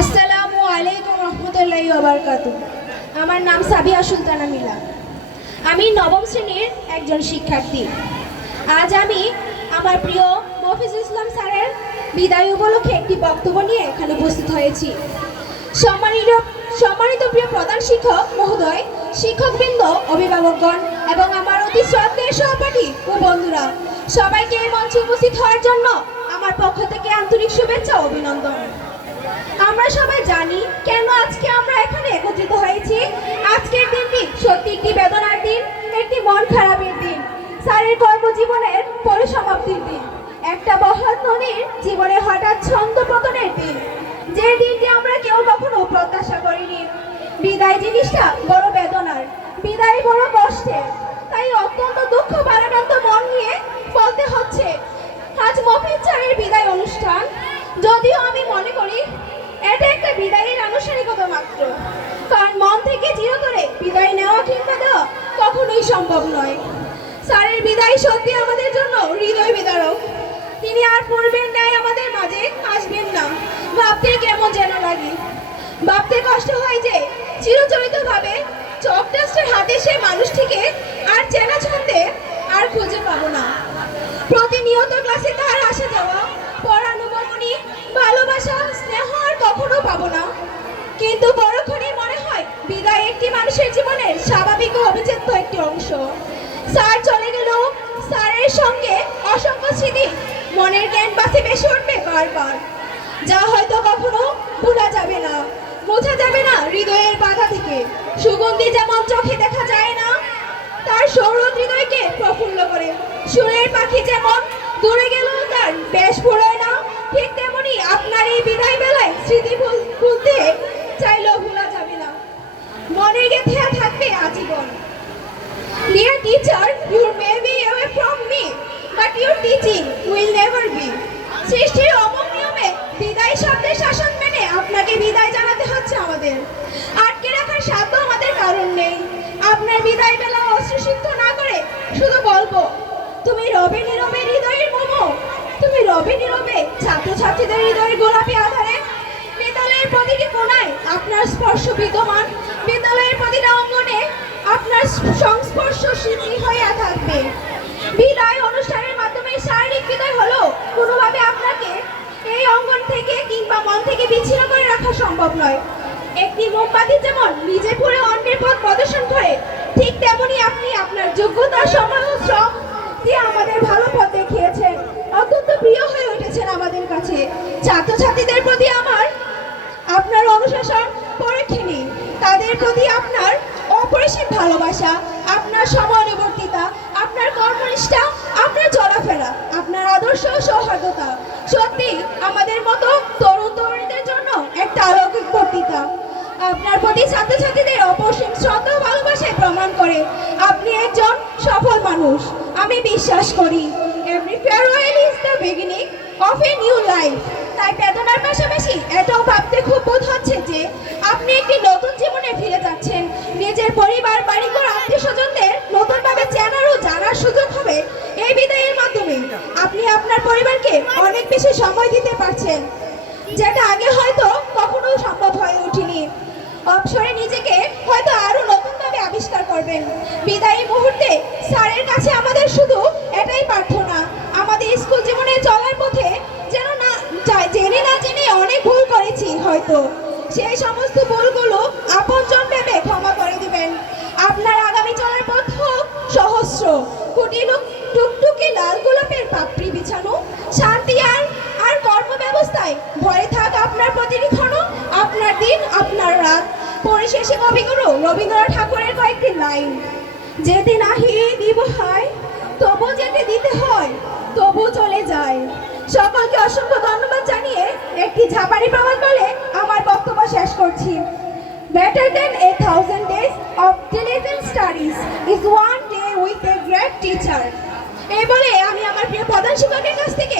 আসসালামু আলাইকুম আমার নাম সাবিয়া সুলতানা মিলা। আমি নবম শ্রেণির একজন শিক্ষার্থী। আজ আমি আমার প্রিয় মফিজুল ইসলাম স্যারের বিদায় উপলক্ষে একটি বক্তব্য নিয়ে এখানে উপস্থিত হয়েছি। সম্মানিত সম্মানিত প্রিয় প্রধান শিক্ষক মহোদয়, শিক্ষকবৃন্দ, অভিভাবকগণ এবং আমার অতি শ্রদ্ধেয় সহপাঠী ও বন্ধুরা, সবাইকে এই মঞ্চে উপস্থিত হওয়ার জন্য আমার পক্ষ থেকে আন্তরিক শুভেচ্ছা অভিনন্দন। আমরা সবাই জানি কেন আজকে আমরা এখানে একত্রিত হয়েছি। আজকের দিনটি সত্যি একটি বেদনার দিন, একটি মন খারাপের দিন। স্যারের কর্মজীবনের পরিসমাপ্তির দিন। একটা বহৎ নদীর জীবনে হঠাৎ ছন্দ পতনের দিন। যে দিনটি আমরা কেউ কখনো প্রত্যাশা করিনি। বিদায় জিনিসটা বড় বেদনার, বিদায় বড় কষ্টের। তাই অত্যন্ত দুঃখ, ভারাক্রান্ত মন নিয়ে কখনোই সম্ভব নয়। স্যারের বিদায় সত্যি আমাদের জন্য হৃদয় বিদারক। তিনি আর পূর্বের ন্যায় আমাদের মাঝে আসবেন না। ভাবতে কেমন যেন লাগে। ভাবতে কষ্ট হয় যে চিরচরিতভাবে চক টেস্টের হাতে সে মানুষটিকে আর চেনা ছন্দে আর খুঁজে পাবো না। প্রতিনিয়ত ক্লাসে তার আসা যাওয়া পড়ানো বমনি ভালোবাসা, স্নেহ আর কখনো পাবো না। কিন্তু একটি অংশ। স্যার চলে গেল। স্যারের সঙ্গে অসংখ্য স্মৃতি। মনের জ্ঞান বাসে বেশি উঠবে বারবার। যা হয়তো কখনো ভোলা যাবে না, বোঝা যাবে না হৃদয়ের বাধা থেকে। সুগন্ধি যেমন চোখে দেখা যায় না, তার সৌরভ হৃদয়কে প্রফুল্ল করে। সুরের পাখি যেমন দূরে গেলেও তার বেশ ফুরোয় না ঠিক তেমনি আপনার এই বিদায় বেলায় স্মৃতি ভুল- ভুলতে চাইলেও ভোলা যাবে না মনে গেথে থাকবে আজীবন Dear teacher, you may be away from me, but your teaching will never be. সৃষ্টির অমোঘ নিয়মে বিদায় শব্দের শাসন মেনে আপনাকে বিদায় জানাতে হচ্ছে আমাদের। আটকে রাখার সাধ্য আমাদের কারণ নেই। আপনার বিদায় বেলা অশ্রুসিক্ত না করে শুধু বলব তুমি রবে নীরবে হৃদয়ের মোমো তুমি রবে নীরবে ছাত্রছাত্রীদের হৃদয়ের গোলাপি আধারে। বিদ্যালয়ের প্রতিটি কোণায় আপনার স্পর্শ বিদ্যমান। বিদ্যালয়ের প্রতিটা অঙ্গনে আপনার সংস্পর্শ স্মৃতি হয়ে থাকবে। বিদায় অনুষ্ঠানের মাধ্যমে শারীরিক বিদায় হলো কোনোভাবে আপনাকে এই অঙ্গন থেকে কিংবা মন থেকে বিচ্ছিন্ন করে রাখা সম্ভব নয়। একটি মোমবাতি যেমন নিজে পুরে অন্যের পথ প্রদর্শন করে, ঠিক তেমনি আপনি আপনার যোগ্যতা সময় ও শ্রম দিয়ে আমাদের ভালো পথ দেখিয়েছেন। অত্যন্ত প্রিয় হয়ে উঠেছেন আমাদের কাছে। ছাত্রছাত্রীদের প্রতি আমার আপনার অনুশাসন পরক্ষিণী। তাদের প্রতি আপনার অপরিসীম ভালোবাসা, আপনার সমানুবর্তিতা, আপনার কর্মনিষ্ঠা, আপনার চলাফেরা, আপনার আদর্শ সৌহার্দ্যতা। সত্যি, আমাদের মতো তরুণ তরুণীদের জন্য একটা অলৌকিক বক্তৃতা আপনার প্রতি ছাত্রছাত্রীদের অপসীম শ্রদ্ধা ভালোবাসায় প্রমাণ করে আপনি একজন সফল মানুষ। আমি বিশ্বাস করি every farewell is the beginning of a new life তাই বেশি সময় দিতে পারছেন, যেটা আগে হয়তো কখনো সম্ভব হয়ে ওঠেনি। অবসরে নিজেকে হয়তো আরও নতুনভাবে আবিষ্কার করবেন। বিদায়ী মুহূর্তে স্যারের কাছে আমাদের শুধু এটাই প্রার্থনা, আমাদের স্কুল জীবনে চলার পথে যেন না জেনে না জেনে অনেক ভুল করেছি হয়তো। সেই সমস্ত ভুলগুলো আপনজন ভেবে ক্ষমা করে দিবেন। আপনার আগামী চলার পথ হোক সহস্র। কোটি টুকটুকে লাল গোলাপের পাপড়ি বিছানো ভরে থাক আপনার প্রতিটি ক্ষণ আপনার দিন, আপনার রাত। পরিশেষে কবিগুরু রবীন্দ্রনাথ ঠাকুরের কয়েকটি লাইন। যেদিন আহি দিব হয়, তবু যেতে দিতে হয়, তবু চলে যায়। সকলকে অসংখ্য ধন্যবাদ জানিয়ে একটি ঝাপারি প্রমাণ বলে আমার বক্তব্য শেষ করছি। Better than a thousand days of diligent studies is one day with a great teacher. এই বলে আমি আমার প্রিয় প্রধান শিক্ষকের কাছ থেকে